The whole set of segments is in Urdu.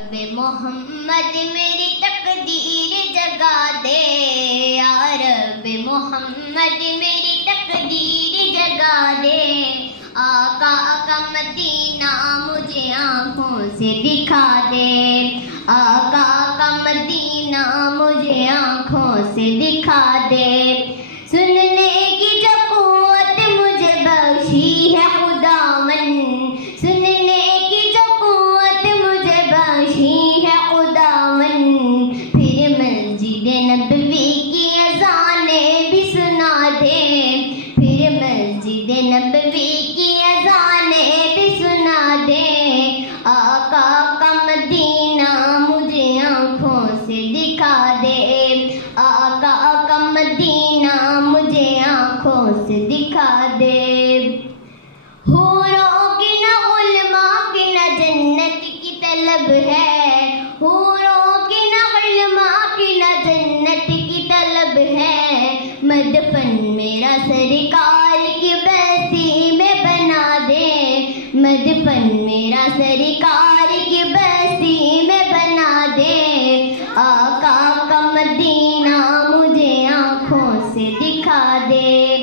محمد میری تقدیر جگا دے، یا رب محمد میری تقدیر جگا دے، آقا کا مدینہ مجھے آنکھوں سے دکھا دے، آقا کا مدینہ مجھے آنکھوں سے دکھا دے، سننے کی جو قوت مجھے بخشی ہے خداوند، سننے کی جو قوت مجھے بخشی ہے خداوند، پھر مسجد نبوی کی اذانیں بھی سنا دے، پھر مسجد نبوی کی اذانیں بھی سنا دے، آقا کا مدینہ مجھے آنکھوں سے دکھا دے، آقا کا مدینہ مجھے آنکھوں سے دکھا دے، حوروں کی نہ علماء کی نہ جنت کی طلب ہے، حوروں کی نہ علماء کی نہ جنت کی طلب ہے، مدفن میرا سرکار کی بستی میں بنا دے، مدفن میرا سرکار کی بستی میں بنا دے، آقا کا مدینہ مجھے آنکھوں سے دکھا دے،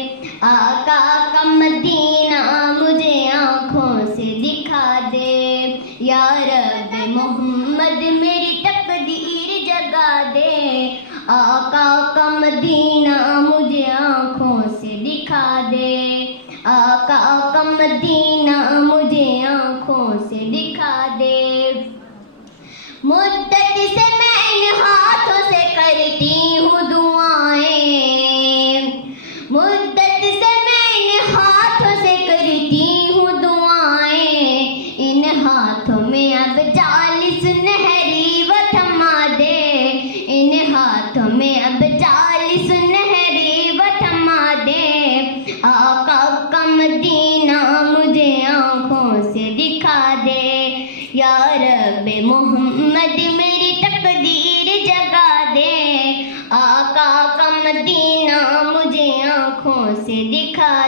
آقا کا مدینہ مجھے آنکھوں سے دکھا دے، یا رب محمد میری تقدیر جگا دے، آقا کا مدینہ مجھے آنکھوں سے دکھا دے، آقا کا مدینہ مجھے آنکھوں سے دکھا دے، مدت سے میں ان ہاتھوں سے کرتی ہوں دعائیں، مدت سے میں ان ہاتھوں سے کرتی ہوں دعائیں، ان ہاتھوں میں اب جال سنہری وہ تھما دے، ان ہاتھوں میں اب جال سنہری وہ تھما دے، آقا کا مدینہ مجھے آنکھوں سے دکھا دے، یا رب محمد میری تقدیر جگا دے، آقا کا مدینہ مجھے آنکھوں سے دکھا